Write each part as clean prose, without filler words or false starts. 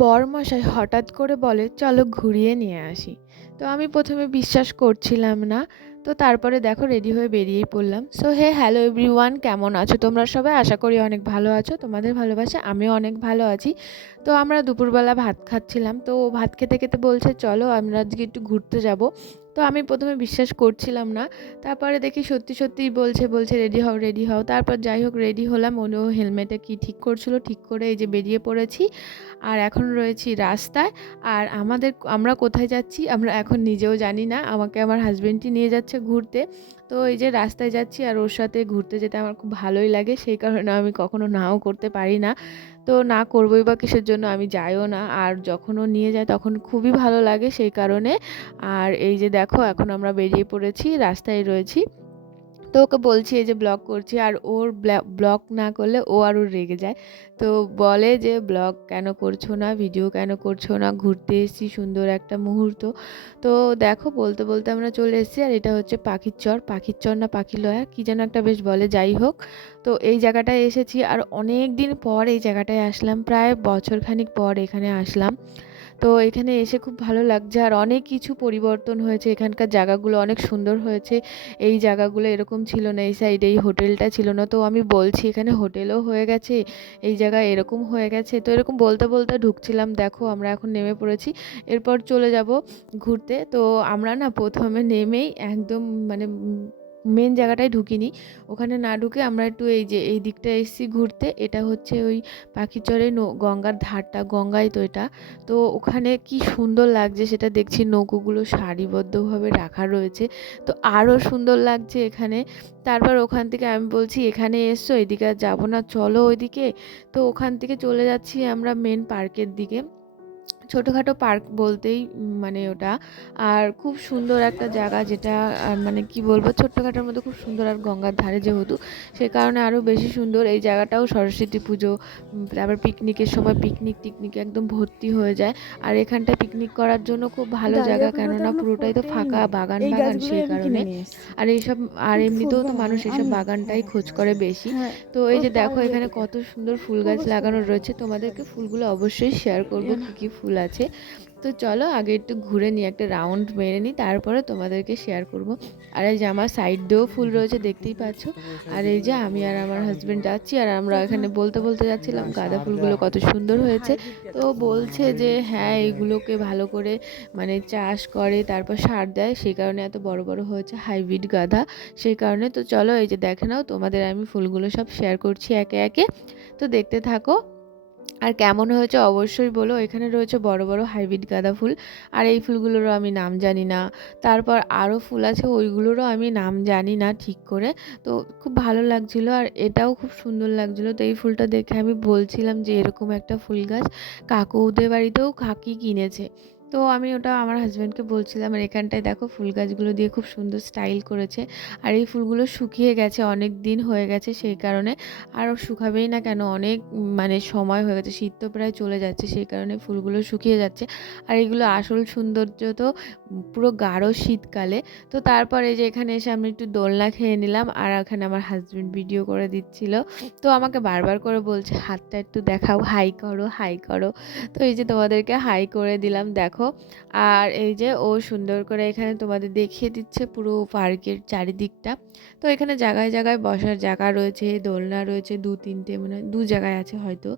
বরমশাই হঠাৎ করে বলে, চলো ঘুরিয়ে নিয়ে আসি। তো আমি প্রথমে বিশ্বাস করছিলাম না। তো তারপরে দেখো রেডি হয়ে বেরিয়েই পড়লাম। সো হ্যালো এভরিওয়ান, কেমন আছো তোমরা সবাই? আশা করি অনেক ভালো আছো, তোমাদের ভালোবাসা আমিও অনেক ভালো আছি। তো আমরা দুপুরবেলা ভাত খাচ্ছিলাম, তো ভাত খেতে খেতে বলছে চলো আমরা আজকে একটু ঘুরতে যাব। তো আমি প্রথমে বিশ্বাস করছিলাম না, তারপরে দেখি সত্যি সত্যিই বলছে বলছে রেডি হও রেডি হও। তারপর যাই হোক রেডি হলাম, ও হেলমেটে কি ঠিক করছিল, ঠিক করে এই যে বেরিয়ে পড়েছি। আর এখন রয়েছি রাস্তায়। আর আমরা কোথায় যাচ্ছি আমরা এখন নিজেও জানি না, আমাকে আমার হাজবেন্ডই নিয়ে যাচ্ছে ঘুরতে। তো এই যে রাস্তায় যাচ্ছি, আর ওর সাথে ঘুরতে যেতে আমার খুব ভালোই লাগে, সেই কারণে আমি কখনো নাও করতে পারি না। তো না করবোই বা কিসের জন্য, আমি যাইও না। আর যখন ও নিয়ে যায় তখন খুবই ভালো লাগে সেই কারণে। আর এই যে দেখো এখন আমরা বেরিয়ে পড়েছি, রাস্তায় রয়েছি। তো ওকে বলছি এই যে ব্লগ করছি, আর ওর ব্লগ না করলে ও আরও রেগে যায়। তো বলে যে ব্লগ কেন করছো না, ভিডিও কেন করছো না, ঘুরতে এসেছি সুন্দর একটা মুহূর্ত। তো দেখো বলতে বলতে আমরা চলে এসেছি, আর এটা হচ্ছে পাখির চর না পাখিলয়া কি যেন একটা বেশ বলে, যাই হোক। তো এই জায়গাটায় এসেছি, আর অনেক দিন পর এই জায়গাটায় আসলাম, প্রায় বছরখানিক পর এখানে আসলাম। তো এখানে এসে খুব ভালো লাগছে, আর অনেক কিছু পরিবর্তন হয়েছে, এখানকার জায়গাগুলো অনেক সুন্দর হয়েছে। এই জায়গাগুলো এরকম ছিল না, এই সাইডে এই হোটেলটা ছিল না। তো আমি বলছি এখানে হোটেলও হয়ে গেছে, এই জায়গায় এরকম হয়ে গেছে। তো এরকম বলতে বলতে ঢুকছিলাম, দেখো আমরা এখন নেমে পড়েছি, এরপর চলে যাব ঘুরতে। তো আমরা না প্রথমে নেমেই একদম মানে মেন জায়গাটায় ঢুকিনি, ওখানে না ঢুকে আমরা একটু এই যে এই দিকটা এসেছি ঘুরতে। এটা হচ্ছে ওই পাখিচরে গঙ্গার ধারটা, গঙ্গাই তো এটা। তো ওখানে কি সুন্দর লাগছে সেটা দেখছি, নৌকোগুলো সারিবদ্ধভাবে রাখা রয়েছে, তো আরও সুন্দর লাগছে এখানে। তারপর ওখান থেকে আমি বলছি এখানে এসছো, এদিকে আর যাবো না, চলো ওইদিকে। তো ওখান থেকে চলে যাচ্ছি আমরা মেন পার্কের দিকে। ছোটোখাটো পার্ক বলতেই মানে ওটা। আর খুব সুন্দর একটা জায়গা, যেটা মানে কি বলবো, ছোট্টখাটোর মধ্যে খুব সুন্দর, আর গঙ্গার ধারে যেহেতু সে কারণে আরও বেশি সুন্দর। এই জায়গাটাও সরস্বতী পুজো, তারপর পিকনিকের সময় পিকনিক একদম ভর্তি হয়ে যায়। আর এখানটা পিকনিক করার জন্য খুব ভালো ডালিয়া জায়গা, ফুলগুলো তো কেননা এখনো পুরোটাই তো ফোটেই ফাঁকা নি। বাগান এই বাগান গাছগুলোই সেই আমি কিনে কারণে। নিয়ে এসেছি। আর এইসব আর কিন্তু এমনিতেও ফুটবে তো না, মানুষ এইসব আমি বাগানটাই হ্যাঁ খোঁজ করে বেশি। হ্যাঁ তো এই ও যে দেখো পারবে এখানে এদিকে কত সুন্দর ফুল গাছ প্রবেশ লাগানো করবে না। রয়েছে, তোমাদেরকে ফুলগুলো অবশ্যই শেয়ার করব কি কি ফুল আছে। তো চলো আগে একটু ঘুরে নিই, একটা রাউন্ড মেরে নিই, তারপরে তোমাদেরকে শেয়ার করব। আর এই যে আমার সাইড দিয়েও ফুল রয়েছে দেখতেই পাচ্ছ। আর এই যে আমি আর আমার হাজবেন্ড যাচ্ছি, আর আমরা এখানে বলতে বলতে যাচ্ছিলাম গাঁদা ফুলগুলো কত সুন্দর এগুলো হয়েছে। হাইব্রিড তো গাঁদা ফুল। বলছে যে হ্যাঁ এগুলোকে ভালো করে মানে চাষ করে, তারপর সার দেয়, সেই কারণে এত বড় বড় হয়েছে, হাইব্রিড গাঁদা সেই কারণে। তো চলো এই যে দেখে নাও, তোমাদের আমি ফুলগুলো সব শেয়ার করছি একে একে, তো দেখতে থাকো। আর কেমন হয়েছে অবশ্যই বলো। এখানে রয়েছে বড় বড় হাইব্রিড গাঁদা ফুল, আর এই ফুলগুলোরও আমি নাম জানি না। তারপর আরও ফুল আছে, ওইগুলোরও আমি নাম জানি না ঠিক করে। তো খুব ভালো লাগছিল, আর এটাও খুব সুন্দর লাগছিল। তো এই ফুলটা দেখে আমি বলছিলাম যে এরকম একটা ফুল গাছ কাকুদের বাড়িতেও কাকি কিনেছে। তো আমি ওটা আমার হাজব্যান্ডকে বলছিলাম। আর এখানটায় দেখো ফুল গাছগুলো দিয়ে খুব সুন্দর স্টাইল করেছে। আর এই ফুলগুলো শুকিয়ে গেছে, অনেক দিন হয়ে গেছে সেই কারণে। আর শুকাবেই না কেন, অনেক মানে সময় হয়ে গেছে, শীত তো প্রায় চলে যাচ্ছে, সেই কারণে ফুলগুলো শুকিয়ে যাচ্ছে। আর এগুলো আসল সৌন্দর্য তো পুরো গাঢ় শীতকালে। তো তারপর এই যে এখানে এসে আমি একটু দোলনা খেয়ে নিলাম, আর এখানে আমার হাজব্যান্ড ভিডিও করে দিচ্ছিল। তো আমাকে বারবার করে বলছে হাতটা একটু দেখাও, হাই করো হাই করো। তো এই যে তোমাদেরকে হাই করে দিলাম দেখো। আর এই যে ও সুন্দর করে এখানে তোমাদের দেখিয়ে দিচ্ছে পুরো পার্কের চারিদিকটা। তো এখানে জায়গায় জায়গায় বসার জায়গা রয়েছে, দোলনা রয়েছে দু তিনটে, মানে দু জায়গায় আছে হয়তো,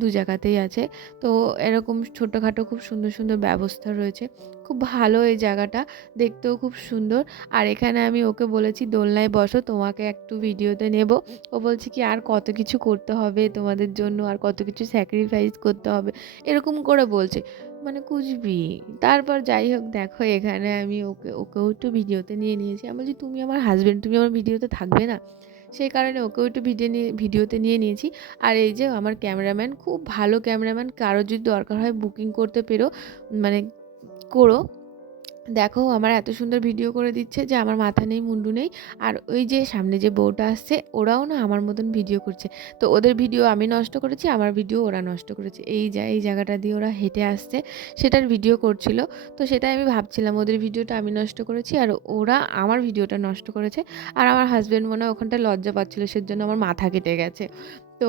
দু জায়গাতেই আছে। তো এরকম ছোটোখাটো খুব সুন্দর সুন্দর ব্যবস্থা রয়েছে, খুব ভালো এই জায়গাটা, দেখতেও খুব সুন্দর। আর এখানে আমি ওকে বলেছি দোলনায় বসো, তোমাকে একটু ভিডিওতে নেব। ও বলছে কি আর কত কিছু করতে হবে তোমাদের জন্য, আর কত কিছু স্যাক্রিফাইস করতে হবে, এরকম করে বলছে, মানে কুচবি। তারপর যাই হোক দেখো এখানে আমি ওকেও একটু ভিডিওতে নিয়ে নিয়েছি। আমি বলছি তুমি আমার হাজবেন্ড, তুমি আমার ভিডিওতে থাকবে না, সেই কারণে ওকেও একটু ভিডিওতে নিয়ে নিয়েছি। আর এই যে আমার ক্যামেরাম্যান, খুব ভালো ক্যামেরাম্যান, কারো যদি দরকার হয় বুকিং করতে মানে করো। দেখো আমার এত সুন্দর ভিডিও করে দিচ্ছে যে আমার মাথা নেই মুন্ডু নেই। আর ওই যে সামনে যে বউটা আসছে, ওরাও না আমার মতন ভিডিও করছে। তো ওদের ভিডিও আমি নষ্ট করেছি, আমার ভিডিও ওরা নষ্ট করেছে। এই জায়গাটা দিয়ে ওরা হেঁটে আসছে, সেটার ভিডিও করছিল। তো সেটাই আমি ভাবছিলাম, ওদের ভিডিওটা আমি নষ্ট করেছি আর ওরা আমার ভিডিওটা নষ্ট করেছে। আর আমার হাজব্যান্ড মনে হয় ওখানটায় লজ্জা পাচ্ছিল, সেজন্য আমার মাথা কেটে গেছে। তো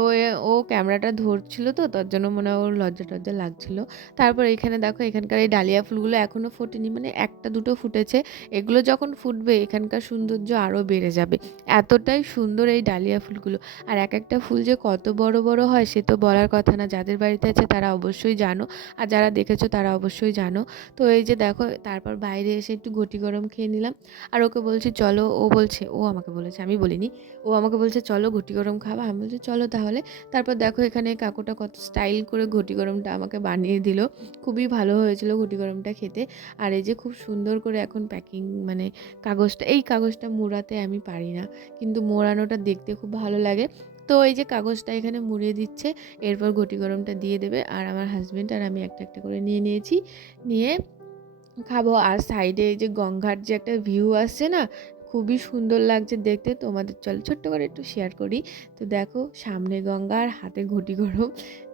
ও ক্যামেরাটা ধরছিল তো তার জন্য মনে হয় ওর লজ্জা টজ্জা লাগছিল। তারপর এখানে দেখো এখানকার এই ডালিয়া ফুলগুলো এখনও ফোটেনি, মানে একটা দুটো ফুটেছে। এগুলো যখন ফুটবে এখানকার সৌন্দর্য আরও বেড়ে যাবে, এতটাই সুন্দর এই ডালিয়া ফুলগুলো। আর এক একটা ফুল যে কত বড় বড় হয় সে তো বলার কথা না, যাদের বাড়িতে আছে তারা অবশ্যই জানো, আর যারা দেখেছো তারা অবশ্যই জানো। তো এই যে দেখো তারপর বাইরে এসে একটু ঘটি গরম খেয়ে নিলাম। আর ওকে বলছি চলো, ও আমাকে বলেছে, আমি বলিনি। ও আমাকে বলছে চলো ঘটি গরম খাবা, আমি বলছি চলো তাহলে। তারপর দেখো এখানে কাকুটা কত স্টাইল করে ঘটি গরমটা আমাকে বানিয়ে দিল, খুবই ভালো হয়েছিল ঘটি গরমটা খেতে। আর এই যে খুব সুন্দর করে এখন প্যাকিং, মানে কাগজটা, এই কাগজটা মোড়াতে আমি পারি না, কিন্তু মোড়ানোটা দেখতে খুব ভালো লাগে। তো এই যে কাগজটা এখানে মুড়িয়ে দিচ্ছে, এরপর ঘটি গরমটা দিয়ে দেবে। আর আমার হাজব্যান্ড আর আমি একটা একটা করে নিয়ে নিয়েছি, নিয়ে খাবো। আর সাইডে এই যে গঙ্গার যে একটা ভিউ আসছে না, খুবই সুন্দর লাগছে দেখতে। তোমাদের চলো ছোট্ট করে একটু শেয়ার করি। তো দেখো সামনে গঙ্গা আর হাতে ঘটি গরম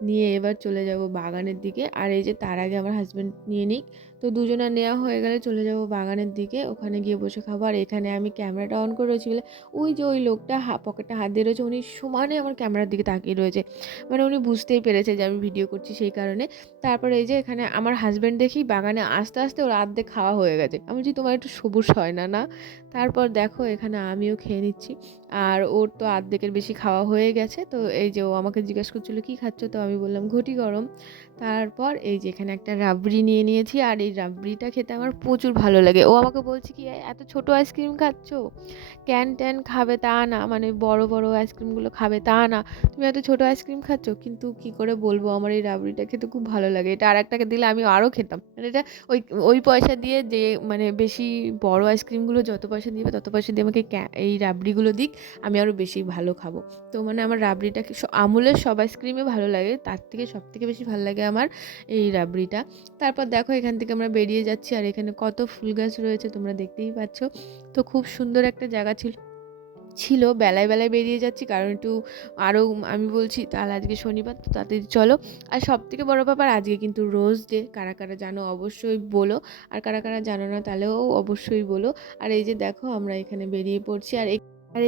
নিয়ে এবার চলে যাব বাগানের দিকে। আর এই যে তার আগে আমার হাজব্যান্ড নিয়ে নিক, তো দুজনা নেওয়া হয়ে গেলে চলে যাব বাগানের দিকে, ওখানে গিয়ে বসে খাবো। আর এখানে আমি ক্যামেরাটা অন করে রয়েছি বলে ওই যে ওই লোকটা পকেটে হাত দিয়ে রয়েছে, উনি সমানে আমার ক্যামেরার দিকে তাকিয়ে রয়েছে, মানে উনি বুঝতেই পেরেছে যে আমি ভিডিও করছি সেই কারণে। তারপরে এই যে এখানে আমার হাজব্যান্ড দেখি বাগানে আস্তে আস্তে ওর অর্ধেক খাওয়া হয়ে গেছে, আমি বলছি তোমার একটু সবুজ হয় না না। তারপর দেখো এখানে আমিও খেয়ে নিচ্ছি, আর ওর তো অর্ধেকের বেশি খাওয়া হয়ে গেছে। তো এই যে ও আমাকে জিজ্ঞাসা করছিলো কী খাচ্ছ, তো আমি বললাম ঘটি গরম। তারপর এই যে এখানে একটা রাবড়ি নিয়ে নিয়েছি, আর এই রাবড়িটা খেতে আমার প্রচুর ভালো লাগে। ও আমাকে বলছে কি এত ছোট আইসক্রিম খাচ্ছ, ক্যান ট্যান খাবে তা না, মানে বড় বড় আইসক্রিমগুলো খাবে তা না, তুমি এত ছোট আইসক্রিম খাচ্ছ। কিন্তু কি করে বলবো, আমার এই রাবড়িটা খেতে খুব ভালো লাগে, এটা আর একটাকে দিলে আমি আরও খেতাম। মানে এটা ওই ওই পয়সা দিয়ে যে, মানে বেশি বড় আইসক্রিমগুলো যত পয়সা দিবে তত পয়সা দিয়ে আমাকে এই রাবড়িগুলো দিক, আমি আরও বেশি ভালো খাবো। তো মানে আমার রাবড়িটা আমুলের সব আইসক্রিমে ভালো লাগে, তার থেকে সব থেকে বেশি ভালো লাগে আমার এই রাবড়িটা। তারপর দেখো এখান থেকে আমরা বেরিয়ে যাচ্ছি, আর এখানে কত ফুল গাছ রয়েছে তোমরা দেখতেই পাচ্ছ। তো খুব সুন্দর একটা জায়গা ছিল বেলায় বেলায় বেরিয়ে যাচ্ছি, কারণ একটু আরও আমি বলছি তাহলে আজকে শনিবার, তো তাড়াতাড়ি চলো। আর সব থেকে বড়ো ব্যাপার আজকে কিন্তু রোজ ডে, কারা কারা জানো অবশ্যই বলো, আর কারা কারা জানো না তাহলেও অবশ্যই বলো। আর এই যে দেখো আমরা এখানে বেরিয়ে পড়ছি, আর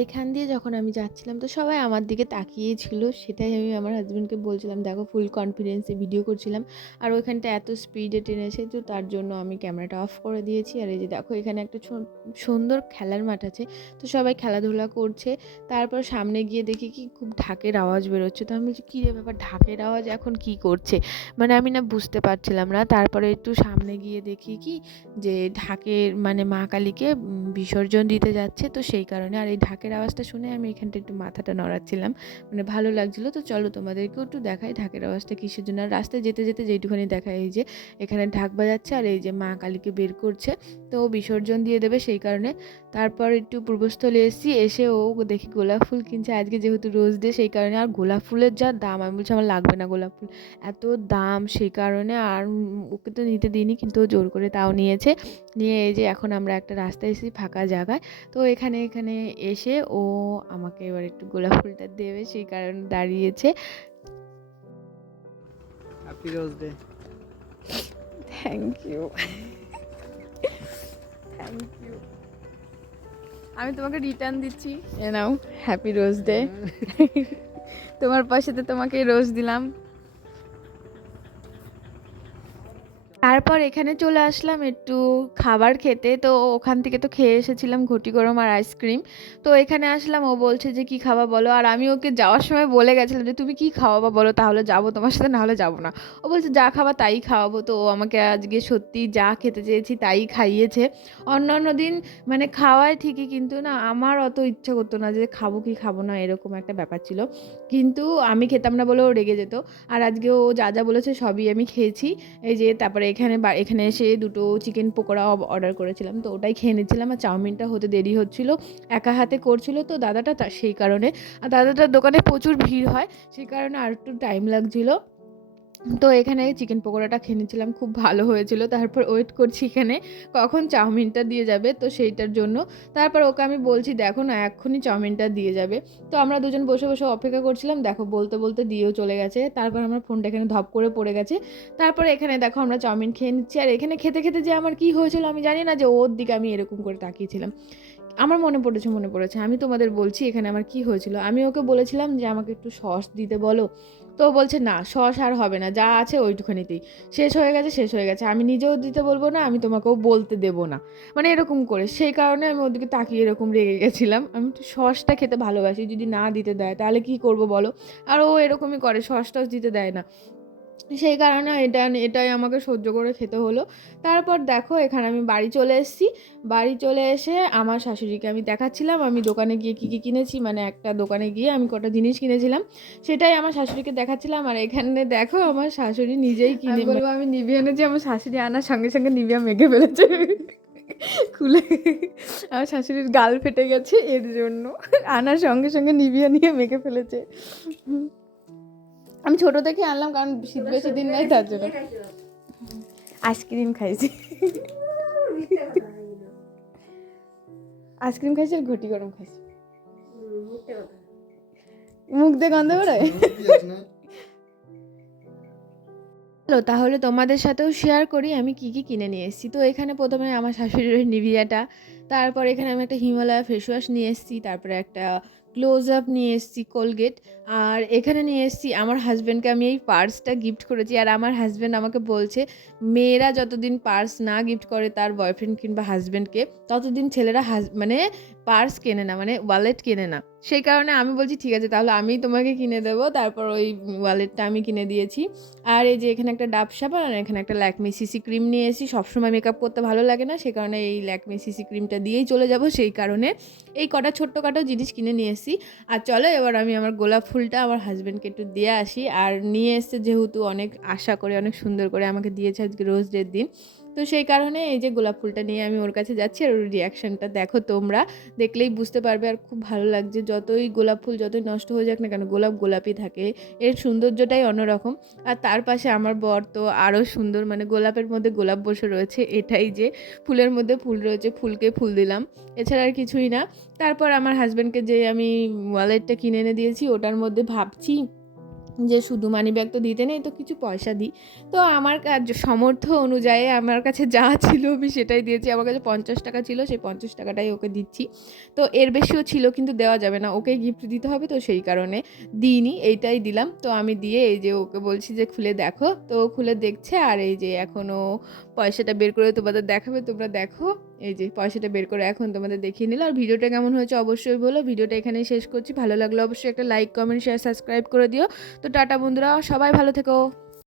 এখান দিয়ে যখন আমি যাচ্ছিলাম তো সবাই আমার দিকে তাকিয়েই ছিল, সেটাই আমি আমার হাজব্যান্ডকে বলছিলাম দেখো ফুল কনফিডেন্সে ভিডিও করছিলাম। আর ওইখানটা এত স্পিডে টেনেছে, তো তার জন্য আমি ক্যামেরাটা অফ করে দিয়েছি। আর এই যে দেখো এখানে একটা সুন্দর খেলার মাঠ আছে, তো সবাই খেলাধুলা করছে। তারপর সামনে গিয়ে দেখি কি খুব ঢাকের আওয়াজ বেরোচ্ছে, তো আমি বলছি কী রে ব্যাপার, ঢাকের আওয়াজ এখন কি করছে, মানে আমি না বুঝতে পারছিলাম না। তারপরে একটু সামনে গিয়ে দেখি কি যে ঢাকের, মানে মা কালীকে বিসর্জন দিতে যাচ্ছে, তো সেই কারণে। আর এই ঢাকের আওয়াজটা শুনে আমি এখানটা একটু মাথাটা নড়াচ্ছিলাম, মানে ভালো লাগছিলো। তো চলো তোমাদেরকেও একটু দেখাই ঢাকের আওয়াজটা কিসের জন্য। আর রাস্তায় যেতে যেতে যেইটুখানি দেখায় এই যে এখানে ঢাক বাজাচ্ছে, আর এই যে মা কালীকে বের করছে, তো বিসর্জন দিয়ে দেবে সেই কারণে। তারপর একটু পূর্বস্থলে এসে ও দেখি গোলাপ ফুল কিনছে, আজকে যেহেতু রোজ ডে সেই কারণে। আর গোলাপ ফুলের যা দাম, আমি বলছি আমার লাগবে না গোলাপ ফুল, এত দাম, সেই কারণে আর ওকে তো নিতে দিইনি, কিন্তু ও জোর করে তাও নিয়েছে। নিয়ে এই যে এখন আমরা একটা রাস্তায় এসেছি ফাঁকা জায়গায়, তো এখানে এসে ও আমাকে এবার একটু গোলাপ ফুলটা দেবে সেই কারণে দাঁড়িয়েছে। Happy rose day. Thank you, thank you. আমি তোমাকে রিটার্ন দিচ্ছি, এ নাও হ্যাপি রোজ ডে। তোমার পয়সাতে তোমাকে রোজ দিলাম। তারপর এখানে চলে আসলাম একটু খাবার খেতে, তো ওখান থেকে তো খেয়ে এসেছিলাম ঘটি গরম আর আইসক্রিম। তো এখানে আসলাম, ও বলছে যে কি খাওয়া বলো, আর আমি ওকে যাওয়ার সময় বলে গেছিলাম যে তুমি কি খাওয়াবা বলো, তাহলে যাবো তোমার সাথে, নাহলে যাবো না। ও বলছে যা খাবা তাই খাওয়াবো, তো ও আমাকে আজকে সত্যি যা খেতে চেয়েছি তাই খাইয়েছে। অন্য দিন মানে খাওয়ায় ঠিকই, কিন্তু না আমার অত ইচ্ছা করতো না যে খাবো কি খাবো না, এরকম একটা ব্যাপার ছিল, কিন্তু আমি খেতাম না বলে ও রেগে যেত। আর আজকে ও যা যা বলেছে সবই আমি খেয়েছি। এই যে তারপরে এখানে এসে দুটো চিকেন পকোড়া অর্ডার করেছিলাম, তো ওটাই খেয়ে নিচ্ছিলাম। আর চাউমিনটা হতে দেরি হচ্ছিল, একা হাতে করছিল তো দাদাটা, সেই কারণে। আর দাদাটার দোকানে প্রচুর ভিড় হয় সেই কারণে আর একটু টাইম লাগছিলো। তো এখানে চিকেন পকোড়াটা খেয়ে নিচ্ছিলাম, খুব ভালো হয়েছিল। তারপর ওয়েট করছি এখানে কখন চাউমিনটা দিয়ে যাবে, তো সেইটার জন্য। তারপর ওকে আমি বলছি দেখো না এক্ষুনি চাউমিনটা দিয়ে যাবে। তো আমরা দুজন বসে বসে অপেক্ষা করছিলাম, দেখো বলতে বলতে দিয়েও চলে গেছে। তারপর আমার ফোনটা এখানে ধপ করে পড়ে গেছে। তারপরে এখানে দেখো আমরা চাউমিন খেয়ে নিচ্ছি, আর এখানে খেতে খেতে যে আমার কি হয়েছিল আমি জানি না, যে ওর দিকে আমি এরকম করে তাকিয়েছিলাম। আমার মনে পড়েছে আমি তোমাদের বলছি এখানে আমার কি হয়েছিল। আমি ওকে বলেছিলাম যে আমাকে একটু সস দিতে বলো, তো ও বলছে না সস আর হবে না, যা আছে ওইটুখানিতেই শেষ হয়ে গেছে, আমি নিজেও দিতে বলবো না, আমি তোমাকেও বলতে দেবো না, মানে এরকম করে। সেই কারণে আমি ওদিকে তাকিয়ে এরকম রেগে গেছিলাম। আমি একটু সসটা খেতে ভালোবাসি, যদি না দিতে দেয় তাহলে কি করব বলো। আর ও এরকমই করে, সস টস দিতে দেয় না। সেই কারণে এটাই আমাকে সহ্য করে খেতে হলো। তারপর দেখো এখানে আমি বাড়ি চলে এসেছি। বাড়ি চলে এসে আমার শাশুড়িকে আমি দেখাচ্ছিলাম আমি দোকানে গিয়ে কী কী কিনেছি, মানে একটা দোকানে গিয়ে আমি কটা জিনিস কিনেছিলাম, সেটাই আমার শাশুড়িকে দেখাচ্ছিলাম। আর এখানে দেখো আমার শাশুড়ি নিজেই কিনে বলবো আমি নিভিয়া এনেছি, আমার শাশুড়ি আনার সঙ্গে সঙ্গে নিভিয়া মেখে ফেলেছে খুলে। আমার শাশুড়ির গাল ফেটে গেছে এর জন্য, আনার সঙ্গে সঙ্গে নিভিয়া নিয়ে মেখে ফেলেছে। আমি ছোট থেকে আনলাম, কারণ শীত বেশি দিন নাই তার জন্য। আইসক্রিম খাইছি, আইসক্রিম খাইছি আর ঘটি গরম খাইছি। মুখ দিয়ে গন্ধ বেরোয়। চলো তাহলে তোমাদের সাথেও শেয়ার করি আমি কি কি কিনে নিয়ে এসেছি। তো এখানে প্রথমে আমার শাশুড়ির নিভিয়াটা, তারপর এখানে আমি একটা হিমালয়া ফেস ওয়াশ নিয়ে এসেছি, তারপরে একটা ক্লোজ আপ নিয়ে এসেছি কোলগেট, আর এখানে নিয়ে এসেছি আমার হাজব্যান্ডকে আমি এই পার্সটা গিফট করেছি। আর আমার হাজব্যান্ড আমাকে বলছে মেয়েরা যতদিন পার্স না গিফট করে তার বয়ফ্রেন্ড কিংবা হাজব্যান্ডকে, ততদিন ছেলেরা মানে পার্স কেনে না, মানে ওয়ালেট কেনে না। সেই কারণে আমি বলছি ঠিক আছে তাহলে আমি তোমাকে কিনে দেবো। তারপর ওই ওয়ালেটটা আমি কিনে দিয়েছি। আর এই যে এখানে একটা ডাব সাবান আর এখানে একটা ল্যাকমি সিসি ক্রিম নিয়ে এসেছি। সবসময় মেকআপ করতে ভালো লাগে না, সে কারণে এই ল্যাকমি সিসি ক্রিমটা দিয়েই চলে যাব। সেই কারণে এই কটা ছোট্টখাটো জিনিস কিনে নিয়ে এসেছি। আর চলো এবার আমি আমার গোলাপ ফুলটা আমার হাজব্যান্ডকে একটু দিয়ে আসি। আর নিয়ে এসছে যেহেতু অনেক আশা করে অনেক সুন্দর করে আমাকে দিয়েছে আজকে রোজ ডের দিন, তো সেই কারণে এই যে গোলাপ ফুলটা নিয়ে আমি ওর কাছে যাচ্ছি। আর ওর রিয়াকশানটা দেখো তোমরা, দেখলেই বুঝতে পারবে। আর খুব ভালো লাগছে, যতই গোলাপ ফুল যতই নষ্ট হয়ে যাক না কেন গোলাপ গোলাপই থাকে, এর সৌন্দর্যটাই অন্যরকম। আর তার পাশে আমার বর তো আরও সুন্দর, মানে গোলাপের মধ্যে গোলাপ বসে রয়েছে, এটাই যে ফুলের মধ্যে ফুল রয়েছে, ফুলকে ফুল দিলাম, এছাড়া আর কিছুই না। তারপর আমার হাজব্যান্ডকে যে আমি ওয়ালেটটা কিনে এনে দিয়েছি ওটার মধ্যে ভাবছি যে শুধু মানি ব্যাগ তো দিতে নেই, তো কিছু পয়সা দিই। তো আমার সামর্থ্য অনুযায়ী আমার কাছে যা ছিল আমি সেটাই দিয়েছি। আমার কাছে 50 টাকা ছিল, সেই 50 টাকাটাই ওকে দিচ্ছি। তো এর বেশিও ছিল কিন্তু দেওয়া যাবে না, ওকে গিফট দিতে হবে, তো সেই কারণে দিইনি, এইটাই দিলাম। তো আমি দিয়ে এই যে ওকে বলছি যে খুলে দেখো, তো ও খুলে দেখছে। আর এই যে এখনও পয়সাটা বের করে তোমাদের দেখাবে, তোমরা দেখো। এই যে পয়সাটা বের করে এখন তোমাদের দেখিয়ে নিল। আর ভিডিওটা কেমন হয়েছে অবশ্যই বলো। ভিডিওটা এখানেই শেষ করছি, ভালো লাগলে অবশ্যই একটা লাইক কমেন্ট শেয়ার সাবস্ক্রাইব করে দিও। তো টাটা বন্ধুরা, সবাই ভালো থেকো।